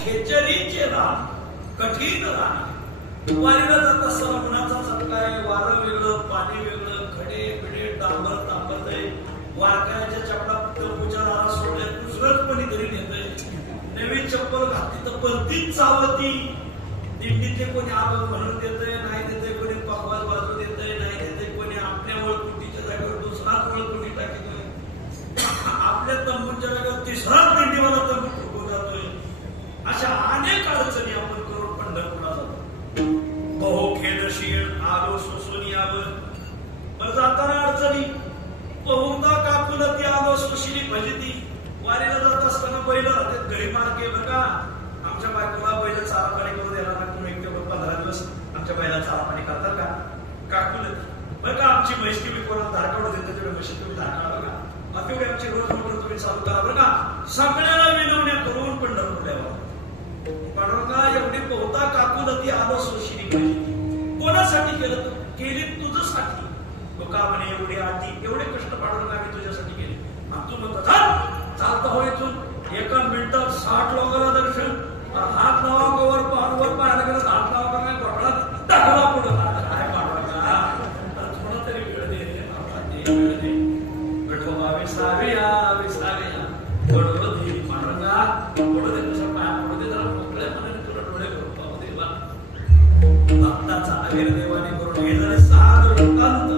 खेचरीचे रान कठीण रान. वारीला जात असताना कुणाचा चटकाय, वारं वेगळं, पाणी वेगळं, खडे पिडे डांबर तांबरतय, वारकऱ्याच्या चपला तंबूच्या दारात सोडल्या, दुसरंच कोणी घरी नेतय, नवी चप्पल घातली तर परतीच चावती. दिंडीतले कोणी आवाज म्हणून देतय, नाही देतय, कोणी पकवाज बाजू देतय, नाही देतय, कोणी आपल्या वळकुटीच्या जागेवर दुसराच वळकुटी टाकतोय, आपल्या तंबूच्या जागेवर तिसराच दिंडीवाला तंबू ठोकून जातोय. अशा अनेक अडचणी आपण करून पंढरपूरला जातो. बहु खेदशील आलो सोसून यावं. पण जाताना अडचणी बहुता कापून ती आलो सोशिली भजती. वारीला जात असताना बैल राहतात घरी मार्गे बघा. आमच्या बायकोला बैल चारा पाणी करू द्यायला ना, तुम्ही 15 दिवस आमच्या बैला चारा पाणी करतात का? काकूल बरं का. आमची म्हैस तुम्ही कोणाला धार काढू देते तेवढे म्हशी तुम्ही धार काढा बघा. मग तेवढी आमची रोज मोटर तुम्ही चालू करा बरं का. सगळ्याला विनवण्या करून पंढरपूरला यावं. पांडुरंगा एवढी बहुता काकूलती आलो सोशिली भजती. कोणासाठी केलं तू? केली तुझ्यासाठी. तो का म्हणे एवढी आधी एवढे कष्ट पांडुरंगा मी तुझ्यासाठी केले. तू म्हणतो चालता हो इथून 1 मिनिटात 60 लोकांना दर्शन. हात नावा कवर पानवर पाहायला गेलं, हात नावा का काय घोटाळा टाकला पुढं. काय पांडुरंगा थोडा तरी वेळ दे, वेळ दे. विठोबा विसाव्या विसाव्या पडवं दे पांडुरंगा, पडू दे. तुझ्या पाया पडू दे, जरा मोकळ्या मनाने तुला डोळे करून पाहू दे बा. भक्ताचा अवीर देवाने करून हे झाले 6 वृत्तांत.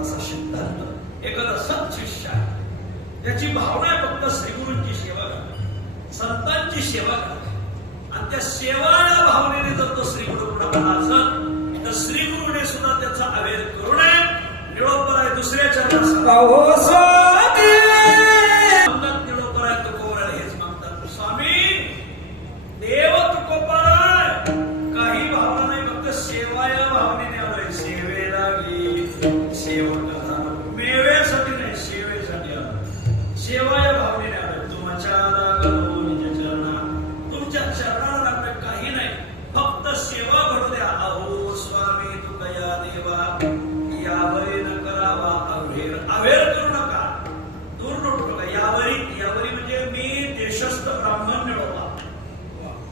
तसा सिद्धांत एखादा सत्शिष्य आहे, त्याची भावना आहे फक्त श्रीगुरूंची सेवा करा, संतांची सेवा करा. आणि त्या सेवा या भावनेने जर तो श्रीगुरु पुढे आला असेल तर श्रीगुरूने सुद्धा त्याचा अवेर करू नये. निळोपर आहे दुसऱ्या चरणात निळोपर आहे तुकोबर हेच मागतात. स्वामी देव तुकोबर काही भावना नाही, फक्त सेवा या भावनेने आलोय. सेवेला गे सेवक मेवेसाठी नाही, सेवेसाठी आलो. सेवा या भावनेने आलोय. तुमच्या लागलो निज चरणा, तुमच्या चरणाला लागलं काही नाही, फक्त सेवा घडू द्या. अहो स्वामी तू कया देवा यावरी न करावा अवेर. अवेर करू नका, दूर नटू नका. यावरी यावरी म्हणजे मी देशस्थ ब्राह्मण मिळवला.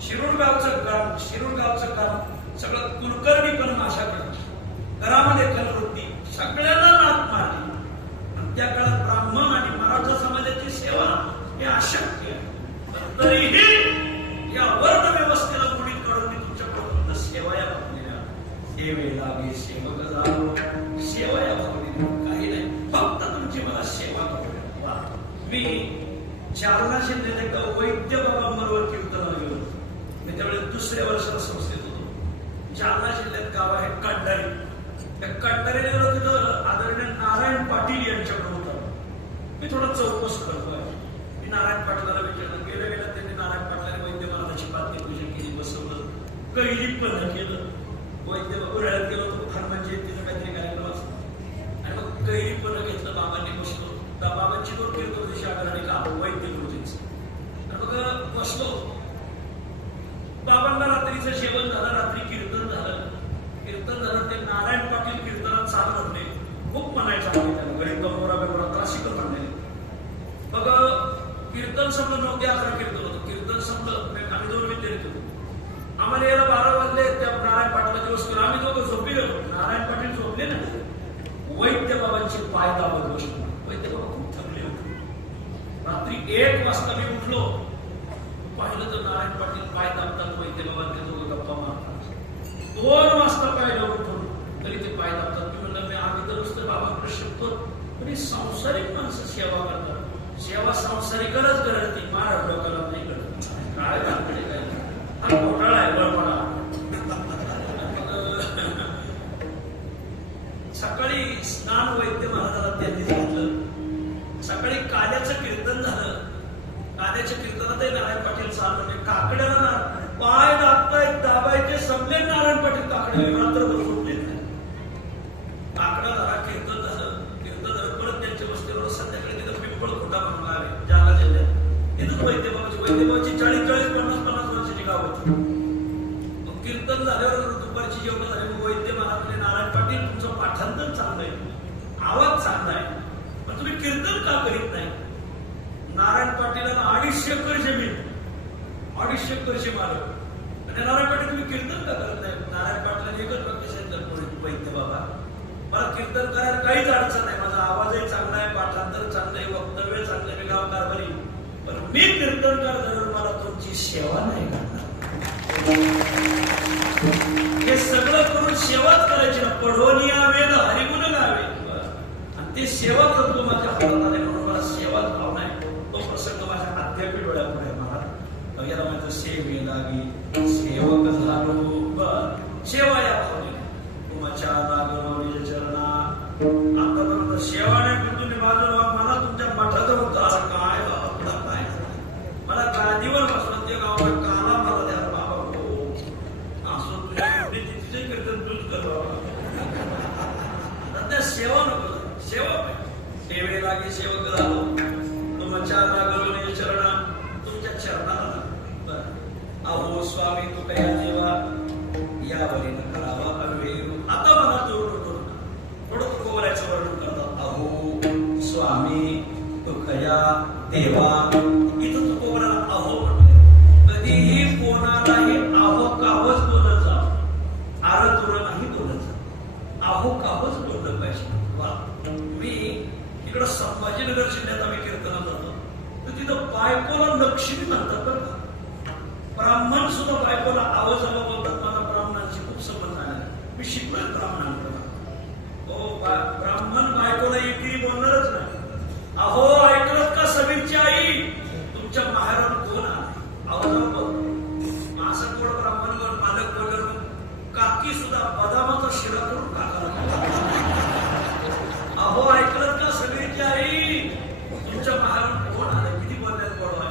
शिरूर गावचं काम सगळं कुलकर्णी पण माझ्याकडे. घरामध्ये फलवृत्ती सगळ्यांना नाक मारली. आणि त्या काळात ब्राह्मण आणि मराठा समाजाची सेवा हे अशक्य आहे. तरीही या वर्ण व्यवस्थेला गुढीत काढून मी तुमच्याकडे सेवा या भावनेला सेवेला गे सेवक झालो. सेवा या भावनेने काही नाही, फक्त तुमची मला सेवा करू. मी जालना जिल्ह्यात एका वैद्य बाबांबरोबर कीर्तनाला गेलो. मी त्यावेळेस 2ऱ्या वर्षाला संस्थेत होतो. जालना जिल्ह्यात गाव आहे कंडारी. त्या कंडारीने गेलो, तिथं आदरणीय नारायण पाटील यांच्याकडे होता. मी थोडा चौकस करतोय. मी नारायण पाटलाला विचारलं. गेल्या त्यांनी नारायण पाटलाने वैद्य महाराजाची पालखी पूजन केली, बसवलं, कैलीत पण केलं. वैद्य उन्हाळ्यात गेलो होतो, हनुमान जयंतीचा काहीतरी कार्यक्रम असतो. आणि मग कैलीत पण घेतलं. बाबांनी बसलो. त्या बाबांची 2 कीर्तन शाळा का वैद्य गुरुजींचं. आणि मग बसलो. बाबांना रात्रीचं जेवण झालं, रात्री कीर्तन झालं. कीर्तन झालं ते नारायण पाटील कीर्तनात चाल म्हणले. खूप म्हणायचं त्याला गणित मोरा बेमोरा क्लासिकल म्हणले. मग कीर्तन संपलं 9 ते 11 कीर्तन होतं. कीर्तन संपलं, आम्ही 2 विद्यार्थी होतो. आम्हाला याला 12 वाजले. त्या नारायण पाटला दिवस करून आम्ही दोघं झोपले. नारायण पाटील झोपले ना, वैद्य बाबांचे पाय दाबत बसलो. वैद्य बाबा खूप थकले होते. रात्री 1 वाजता मी उठलो. पाहिलं तर नारायण पाटील पाय दाबतात, वैद्य बाबांचे दोघं गप्पा मारतात. 2 वाजता पाहिलं उठून तरी ते पाय दाबतात. मी म्हणलं मी आम्ही तर नुसतं बाबांकडे शिकतो, पण ही सांसारिक माणसं सेवा करतात. सेवा सांसारिकच करत, मार डोक्याला नाही करत. काय घालते काय हा घोटाळा आहे बळपणा. सकाळी स्नान वैद्य महाराजाला त्यांनी घातलं. सकाळी काल्याचं कीर्तन झालं. काल्याच्या कीर्तनातही नारायण पाटील चाल म्हणजे काकड्याला पाय दाबायचे संपले. नारायण पाटील काकडे मात्र बसवले नाही. काकडा झाला, कीर्तन झालं. कीर्तन झालं परत त्यांच्या वस्तीवर संध्याकाळी तिथं पिंपळ खोटा म्हणून आहे जालना जिल्ह्यात. तिथं वैद्यबाबाची 40-50 वर्षाची गाव होती. कीर्तन झाल्यावर दुपारची जेवण झाले. मग वैद्य महाराज नारायण पाटील तुमचं पाठांतर चांगलं आहे, आवाज चांगला आहे, पण तुम्ही कीर्तन का करीत नाही? नारायण पाटीलांना 250 एकर जमीन, 250 वर्षे मारलं. आणि नारायण पाटील तुम्ही कीर्तन का करत नाही? नारायण पाटलांनी एकच वाक्य सांगितलं, वैद्य बाबा मला कीर्तन करायला काहीच अडचण नाही, माझा आवाजही चांगला आहे, पाठांतर चांगलं आहे, वक्तव्य चांगलं आहे, मी गाव कारभारी, पण मी कीर्तनकार धरून मला तुमची सेवा नाही करणार. हे सगळं करून सेवाच करायची ना, पढोनी वेद हरिगुण गावे, आणि ते सेवा करतो माझ्या हातात आले म्हणून मला सेवाच भाव नाही. तो प्रसंग माझ्या अद्याप डोळ्यापुढे आहे. मला याला माझं सेवे लागी सेवक झालो, सेवा या भावने तुमच्या लागलो चरणा. आतापर्यंत सेवा नाही पण तुम्ही बाजूला मला तुमच्या मठाजवळ असं काय बाबा काय मला गादीवर बसवून ते गावाला काला मला द्या बाबा हो असं तुझ्या तिथे कीर्तन तूच कर बाबा. त्या सेवा नको, सेवा सेवे लागे सेवक झालो तुमच्या लागलो चरणा, तुमच्या चरणाला. अहो स्वामी तू काय देवा यावरी न करावा अवेरू. आता मला थोडं तुकोबरायचं वर्णन करतात. अहो स्वामी तू खया देवा, इथं तुकोबराला अहो म्हटले. कधीही कोणालाही अहो कावच बोलत जा, आर तुर नाही बोलत जा, अहो कावच बोललं पाहिजे. वा मी इकडं संभाजीनगर जिल्ह्यात आम्ही कीर्तनात जातो तर तिथं बायकोला लक्ष्मी म्हणतात बरं का. ब्राह्मण सुद्धा बायकोला आवाज आवा बोलतात. मला ब्राह्मणांची खूप समज झाली, मी शिकलोय ब्राह्मणांकडे. हो ब्राह्मण बायकोला इकडे बोलणारच नाही. अहो ऐकलं का समीरची आई तुमच्या माहेरात कोण आले आवाज बोल. असं कोण ब्राह्मण मालक बोललं काकी सुद्धा बदामाचा शिरा करून टाकला. अहो ऐकलं का समीरची आई तुमच्या माहेरात कोण आले, किती बोलण्यात गोड आहे.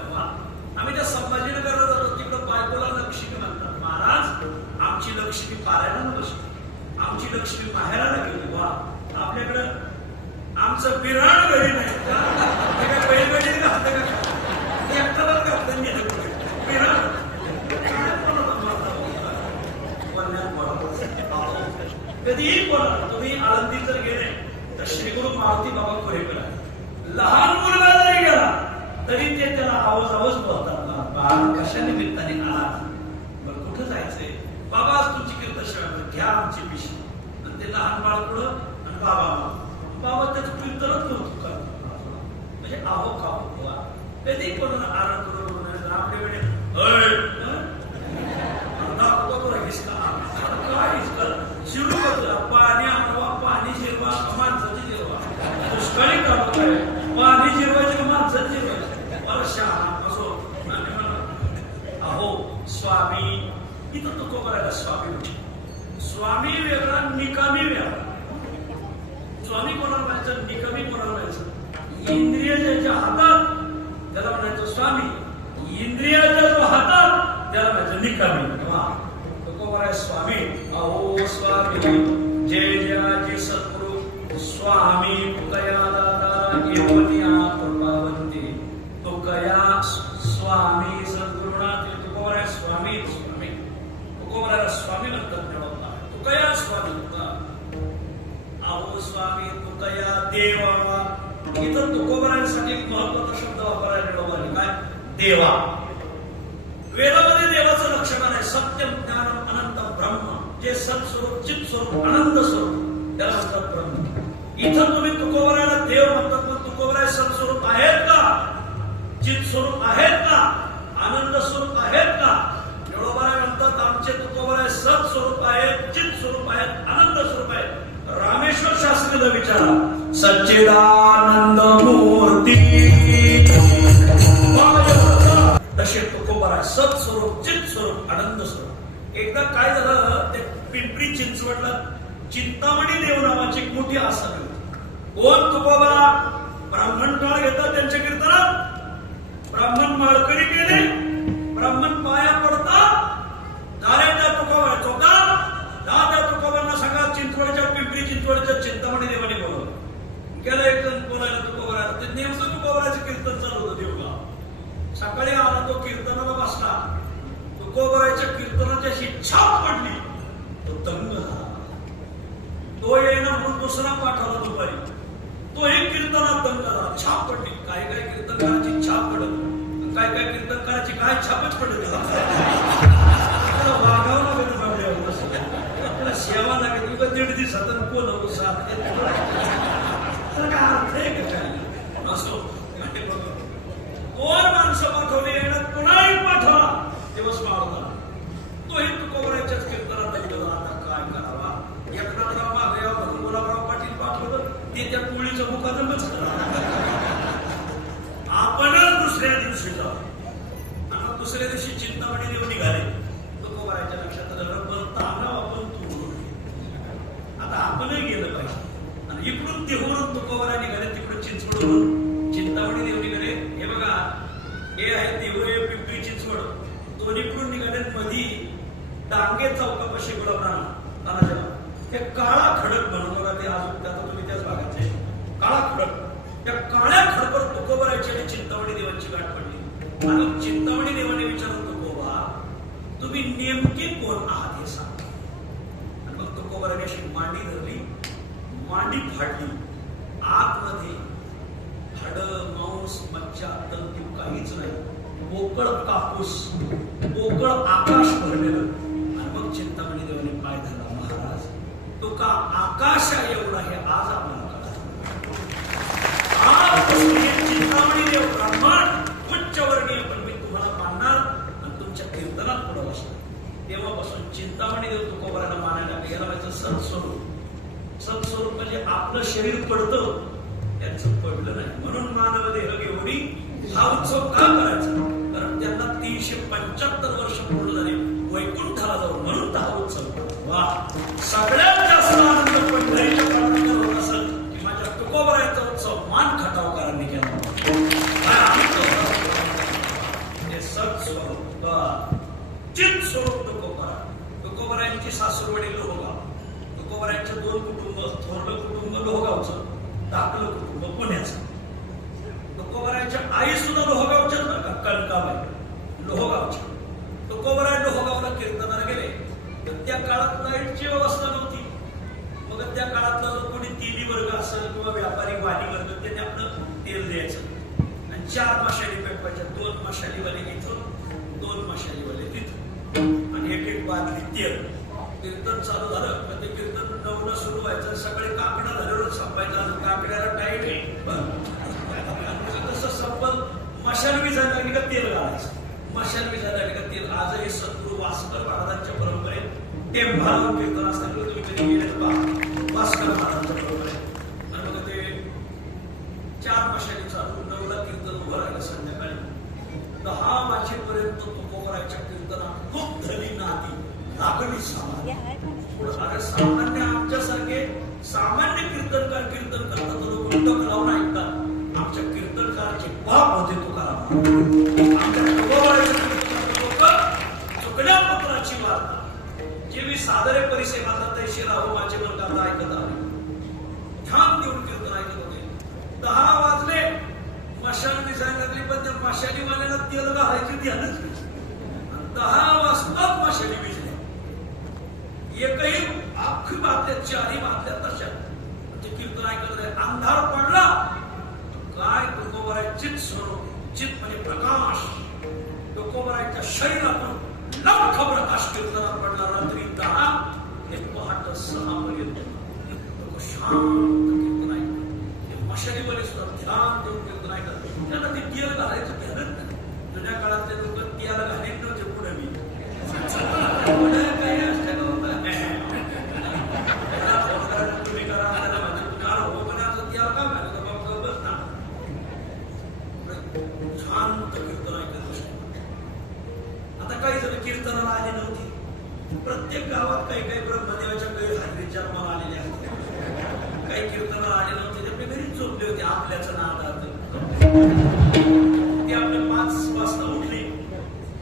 आम्ही त्या संभाजीनगरला जातो तिकडं बायकोला लक्ष्मी म्हणतात. महाराज आमची लक्ष्मी पारायणाला बसली, आमची लक्ष्मी माहेराला गेली. वा आपल्याकडं आमचं बिराण घरी नाही का, बैलगाडी घालत का एकट्याला घालत बिराण कधीही बोला. तुम्ही आळंदी जर गेले तर श्री गुरु मारुती बाबा कोरेकर आहे. लहान मुलगा जरी गेला तरी ते त्याला आवाज बोलतात. बाळ कशा निमित्ताने आलात, बरं कुठं जायचंय बाबा आज तुमची कीर्तन सेवा घ्या आमची पिशी. आणि ते लहान बाळ पुढं आणि बाबा त्याचं कीर्तनच नव्हतं करत. म्हणजे आहो का होवा कधी कोणाला आराम करून आपल्या वेळे शिरू तुला पाणी आणवा, पाणी शिरवा, माणसाची जिरवा, दुष्काळी काम पाणी जिरवायचे माणसाची जिरवायचे. मला शहा असो. अहो स्वामी इथं तो करायला स्वामी, स्वामी वेगळा निकामी वेगळा. स्वामी कोणाला म्हणायचं, निकामी कोणाला म्हणायचं. इंद्रिय ज्याच्या हातात त्याला म्हणायचं स्वामी, इंद्रियाच्या जो हातात त्याला म्हणायचं निकामी. स्वामी अहो स्वामी जय जयाजी सद्गुरु स्वामी तुकया दाता येवनिया कृपावंती तुकया स्वामी सद्गुरुनाथ. तुकोबराय स्वामी स्वामी तुकोबरायला स्वामी म्हणतात मिळवला. तुकया स्वामी अहो स्वामी तुकया देवा. इथं तुकोबरायसाठी एक महत्वाचा शब्द वापरायला मिळवला काय देवा. वेदामध्ये देवाचं लक्षण आहे सत्यम ज्ञानम अनंत ब्रह्म. जे सत्स्वरूप चित स्वरूप आनंद स्वरूप त्याला म्हणतात ब्रह्म. इथं तुम्ही तुकोबरायला देव म्हणतात पण तुकोबराय सत्स्वरूप आहेत का, चित स्वरूप आहेत का, आनंद स्वरूप आहेत का. निळोबराय म्हणतात आमचे तुकोबराय सत्स्वरूप आहेत, चित स्वरूप आहेत, आनंद स्वरूप आहेत. रामेश्वर शास्त्रीला विचारा सच्चिदानंद मूर्ती तसे तुकोबराय सत्स्वरूप चित स्वरूप आनंद स्वरूप. एकदा काय झालं ते पिंपरी चिंचवडला चिंतामणी देव नावाची एक मोठी आसन होती. कोण तुकोबा ब्राह्मण टाळ घेतात त्यांच्या कीर्तनात. ब्राह्मण माळकरी गेले, ब्राह्मण पाया पडतात. झाले त्या तुकोबा चोका त्या तुकोबांना सांगा चिंचवडच्या पिंपरी चिंचवडच्या चिंतामणी देवाने बोलवलं. गेला एक जण बोलायला तुकोबरायला. ते नेमकं तुकोबरायचं कीर्तन चालू होतं देवगाव. सकाळी आला तो कीर्तनाला बसला. तुकोबरायच्या कीर्तनाची अशी छाप पडली, तो दंग झाला. तो येणं म्हणून दुसरा पाठवला दुपारी. तो एक कीर्तनात दंग झाला, छाप पडली. काही काही कीर्तनाची छाप पडत काय काय कीर्तनकाराची काय छापच पडली वागावं लागेल आपल्याला सेवा लागेल तुका 1.5 दिवसात कोण काय अर्थ आहे का काय असो कोण माणसं पाठवली येण्यात कुणाही पाठवा दिवस मावळला तोही तुकोबराच्याच कीर्तनात ऐकलं आता काय करावा एकनाथराव मागरेव म्हणून गुलाबराव पाटील पाठवलं ते त्या पोळीच्या मुखातच आपणच दुसऱ्या दिवशी जाऊ आणि दुसऱ्या दिवशी चिंतामणी देव निघाले तुकोबराच्या लक्षात आलं पण तांबराव आपण तू आता आपणही गेलं पाहिजे आणि इकडून तेहून तुकोबरा निघाले तिकडून चिंचवडून चिंतामणी देव निघाले हे बघा हे आहे देवरे पिंपरी चिंचवड दोन्हीकडून निघाले मधी डांगे चौकापाशी गुलाबराव तानाजीराव हे काळा खडक म्हणून बघा ते अजून आता तुम्ही त्याच भागाचे काळा खडक त्या काळ्या खडकावर तुकोबराची आणि चिंतामणी देवांची गाठ पडली आणि चिंतामणी देवाने विचारलं तुकोबा तुम्ही नेमके कोण आहात हे सांग आणि मग तुकोबराने अशी मांडी धरली मांडी फाडली आतमध्ये हाड मांस मज्जा तंतू काहीच नाही पोकळ कापूस पोकळ आकाश भरलेलं आणि मग चिंतामणी देवाने पाय धरला महाराज तो का आकाश एवढा हे आज आपल्याला चिंतामणी देव ब्राह्मण उच्चवर्णीय पण मी तुम्हाला मानणार आणि तुमच्या कीर्तनात पुढे बसणार तेव्हापासून चिंतामणी देव तुकोबराला मानायला गेला व्हायचं सत्स्वरूप सत्स्वरूप म्हणजे आपलं शरीर पडतं त्यांचं पडलं नाही म्हणून मानव देह घेऊन हा उत्सव का करायचा कारण त्यांना 375 वर्ष पूर्ण झाली वैकुंठाला जाऊन म्हणून हा उत्सव वा सगळ्यात जास्त आनंद पंढरीच्या पाठीवर होत असेल की माझ्या तुकोबराचा उत्सव मान खटावकरांनी केला सत्स्वरूप चित स्वरूप तुकोबरा तुकोबरायांची सासूरवाडी लोहगाव तुकोबरायांचे 2 कुटुंब थोरलं कुटुंब लोहगावचं धाकलं कुटुंब पुण्याचं तुकोबरायांच्या आई सुद्धा लोहगावच्याच बरं का कणकाबाई लोहगावच्या तुकोबराय लोहगावला कीर्तनाला गेले तर त्या काळात लाईटची व्यवस्था नव्हती मग त्या काळातला जो कोणी तिन्ही वर्ग असेल किंवा व्यापारी वाणी वर्ग त्यांनी आपलं तेल द्यायचं आणि 4 मशाली पेटवायच्या 2 मशालीवाले इथं 2 मशालीवाले तिथं आणि एक बादली तेल कीर्तन चालू झालं तर ते कीर्तन 9ला सुरू व्हायचं सकाळी काकडा झाल्यावर संपायचं काकड्याला टाईम आहे तसं संपल मशाल विजायला लागली का तेल घालायचं मशाल विजायला लागली का तेल आजही सद्गुरू वासकर महाराजांच्या परंपरेत टेंभावर कीर्तन असताना तुम्ही कधी गेले तर वासकर महाराजांच्या परंपरेत आणि मग ते 4 मशाली चालू 9ला कीर्तन उभं राहिलं संध्याकाळी 10 वाजेपर्यंत तुकोबराच्या कीर्तनात खूप धनी नाती लागली सामान्य आमच्यासारखे सामान्य कीर्तनकार कीर्तन करतात लोक उलटं लावून ऐकतात आमच्या कीर्तनकाराचे बाप होते तुकाराम आमच्या तुकोबराच्या लोक चुकल्या पत्राची वार्ता जे मी सादरे परिसे माझा तैशी राहू माझे वर्ग आता ऐकत आले ध्यान देऊन कीर्तन ऐकत होते 10 वाजले मशाल दिसायला लागली पण त्या मशालीवाल्याला तेल घालायची ध्यानच नाही 10 वाजताच मशाली विजल्या एकही अख्खी बातल्या 4ही बातल्या तशा ते कीर्तन ऐकत राहिले अंधार पडला काय तुकोबराय चित स्वरूप चित म्हणजे प्रकाश तुकोबरायच्या शरीरातून लख प्रकाश कीर्तनात पडला रात्री 10 हे पहाटे 6 पर्यंत लोक शांत कीर्तन ऐकतात ते मशालीवाले सुद्धा ध्यान देऊन कीर्तन ऐकतात त्यांना ते तेल घालायचं ध्यानच नाही जुन्या काळातले लोक तेल घालीत नव्हते पुढे मी काय असतं तुम्ही करा त्याला म्हणजे तुम्हाला हो पण असं तेल का घालत बस ना शांत कीर्तन ऐकत बसले आता काही जण कीर्तनाला आले नव्हते प्रत्येक गावात काही काही ब्रह्मदेवाच्या गैरहजेरीत जन्माला आलेले असतात काही कीर्तनाला आले नव्हते ते आपल्या घरीच झोपले होते आपल्याच नादात ते आपले 5 वाजता उठले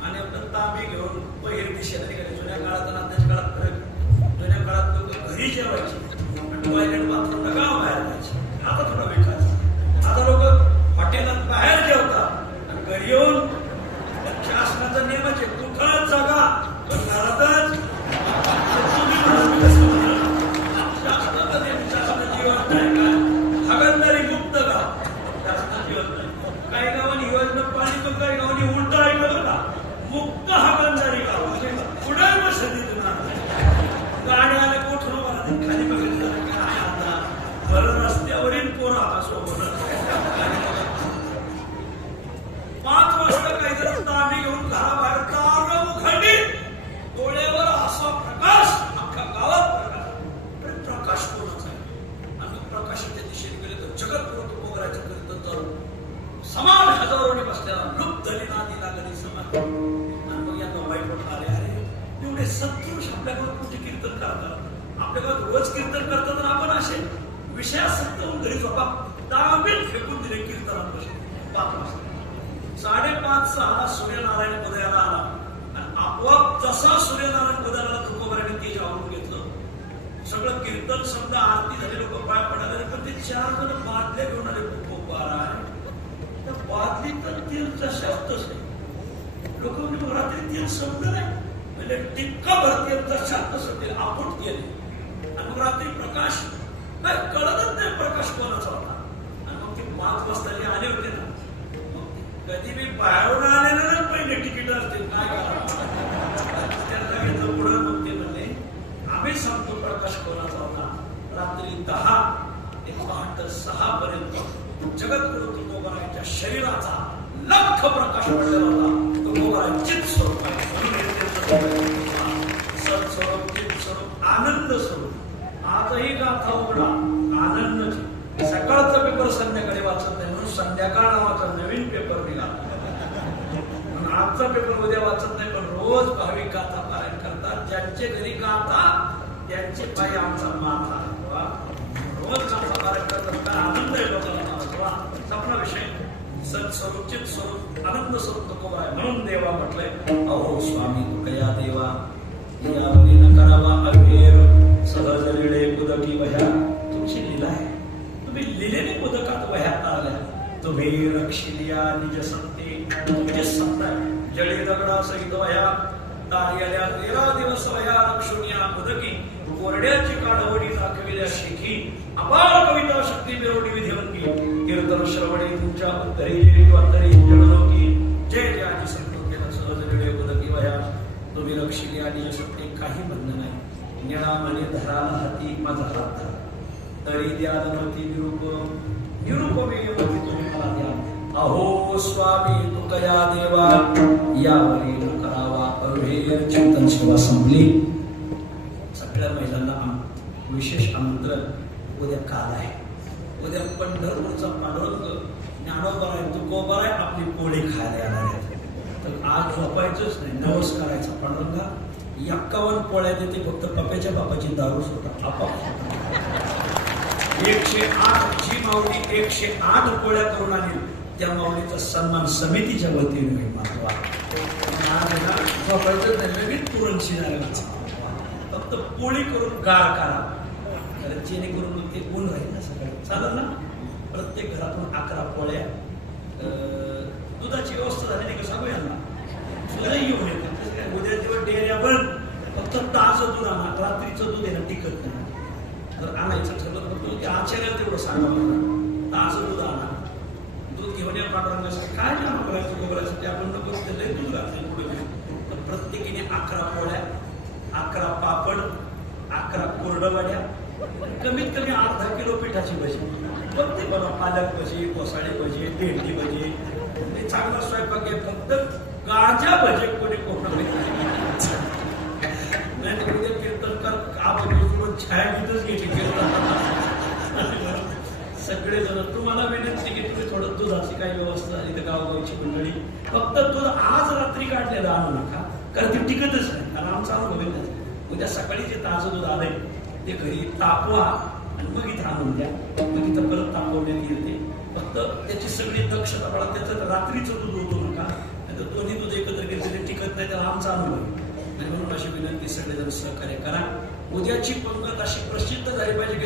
आणि आपलं तांबे घेऊन पहिर दिशेला निघाले जुन्या काळात आणि आताच्या काळात फरक जुन्या काळात लोक घरी जेवायचे आणि टॉयलेट बाथरूमला गाव बाहेर जायचे आता थोडा विकास आता लोक हॉटेलात बाहेर जेवतात आणि घरी येऊन शासनाचा नियमच आहे कुठं जागा पण घरातच शासनाची योजना आहे का हगंदारी मुक्त गाव शासनाची योजना काही गावांनी योजना पाणी तो काही गावांनी एवढे सत्पुरुष आपल्याकडे कुठे कीर्तन करतात, आपल्याकडे रोज कीर्तन करतात, तर आपण असे विषयासक्त होऊन घरी झोपा दाबेल फेकून दिले कीर्तनात बसे. 5 वाजता 5:30-6 सूर्यनारायण उदयाला आला आणि आपोआप जसा सूर्यनारायण उदयाला तुकोबाराने तेज आवरून घेतलं. सगळं कीर्तन समजा आरती झाले, लोक पाय पडाले, पण ते 4 जण बादल्या घेऊन आले. तुकोबाराय त्या बादलीत तर तेल जशाच तसे. लोक म्हणजे रात्री तेल संपलं नाही, म्हणजे टिक्का भरते तशाच तसं तेल आपण केले. आणि मग रात्री प्रकाश काय कळतच नाही प्रकाश कोणाचा होता. आणि मग ते 5 वाजता आले होते ना, कधी मी बाहेरून आलेलं ना, पहिले तिकीट असते काय करा त्यांना घेतलं पुढं. मग ते म्हणले आम्ही सांगतो प्रकाश कोणाचा होता. रात्री 10 ते पहाटे 6 पर्यंत जगद्गुरु तुकोबारायांच्या शरीराचा लख प्रकाश पडलेला होता. तुकोबारायांचीच स्वरूप आहे, सत्स्वरूप, चित स्वरूप, आनंद स्वरूप. आजही गाथा उघडा आनंदाची. सकाळचा पेपर संध्याकाळी वाचत नाही म्हणून संध्याकाळ नावाचा नवीन पेपर निघाला. आजचा पेपर उद्या वाचत नाही, पण रोज भाविक गाथा पारायण करतात. ज्यांचे घरी गाथा त्यांचे पायी आमचा माथा. रोज गाथा पारायण करतात, आनंद आहे लोकांना. आपला विषय सत्स्वरूप, चित स्वरूप, आनंद स्वरूप तुकोबा आहे. म्हणून देवा म्हटलंय अहो स्वामी तुकया देवा या न करावा अभेर सहज लिळे उदकी वह्या. तुमची लीला आहे, तुम्ही लिलेने उदकात वह्यात आल्या. तुम्ही रक्षिलिया निज सत्ते, तुमची सत्ता आहे. जळी दगडा सहित वह्या तार्याल्या 13 दिवस वह्या रक्षुनिया उदकी. कोरड्याची काढवडी दाखविल्या शेखी, अपार कविता शक्ती मिरवणी विधिवंती. कीर्तन श्रवणे तुमच्या उत्तरी जळलोकी. जय जय आजी संतो केला सहज लिळे उदकी वह्या. तुम्ही रक्षिलिया निज सत्ते, काही बंधन नाही. निळामणी धराला हाती माझा हात धरा. तरी द्या नव्हती निरूप निरूपमे तुम्ही मला द्या. अहो स्वामी तुकया देवा यावरी करावा अवेर. चिंतन सेवा संपली. सगळ्या महिलांना विशेष आमंत्रण. उद्या काल आहे, उद्या पंढरपूरचा पांडुरंग ज्ञानोबराय तुकोबाराय आपली पोळी खायला येणार आहेत. तर आज झोपायचंच नाही, नवस करायचा. पांडुरंगा 51 पोळ्या देते, फक्त पप्याच्या बापाची दारू सुद्धा आपाप 108 जी माऊली 108 पोळ्या करून आली, त्या माऊलीचा सन्मान समितीच्या वतीने होईल. महत्वा नवीन पुरण शिजायला फक्त पोळी करून गार करा, जेणेकरून ते गुण राहील ना सगळं चालेल ना. प्रत्येक घरातून 11 पोळ्या. दुधाची व्यवस्था झाली नाही का सांगू यांना, येऊन येते. उद्या जेव्हा डेऱ्या बंद, फक्त ताजं दूध आणा. रात्रीचं दूध येणं टिकत नाही. जर आणायचं ठरलं तर आचार्याला तेवढं सांगा मला, ताजं दूध आणा. दूध घेऊन या पांडुरंगासाठी. काय काम करायचं गोबरासाठी आपण नको लय दूध घातले पुढे. तर प्रत्येकीने 11 पोळ्या, 11 पापड, 11 कोरडवाड्या, कमीत कमी अर्धा किलो पिठाची भजी. फक्त बघा पालक भजी, कोसाळे भजी, भेंडी भजी. ते चांगला स्वयंपाक आहे. फक्त गाजा भजे कोणी कोकण कीर्तनकार आपण छायागीतच घ्यायची कीर्तन. सगळे जण तुम्हाला विनंती की तुम्ही थोडं दुधाची काही व्यवस्था झाली तर गावगावची मंडळी फक्त दूध आज रात्री काढलेलं आणू नका, कारण ते टिकतच नाही. कारण आमचा अनुभव आहे. उद्या सकाळी जे ताजं दूध आलंय ते घरी तापवा आणि मग इथं आणून द्या. मग इथं परत तापवण्यात येते. फक्त त्याची सगळी दक्षता बाळा. त्याचं रात्रीचं दूध होतो नका, नाही तर दोन्ही दूध एकत्र घेतले ते टिकत नाही. त्याला आमचा अनुभव आहे. आणि म्हणून अशी विनंती सगळेजण सहकार्य करा. उद्याची पंगत अशी प्रसिद्ध झाली पाहिजे.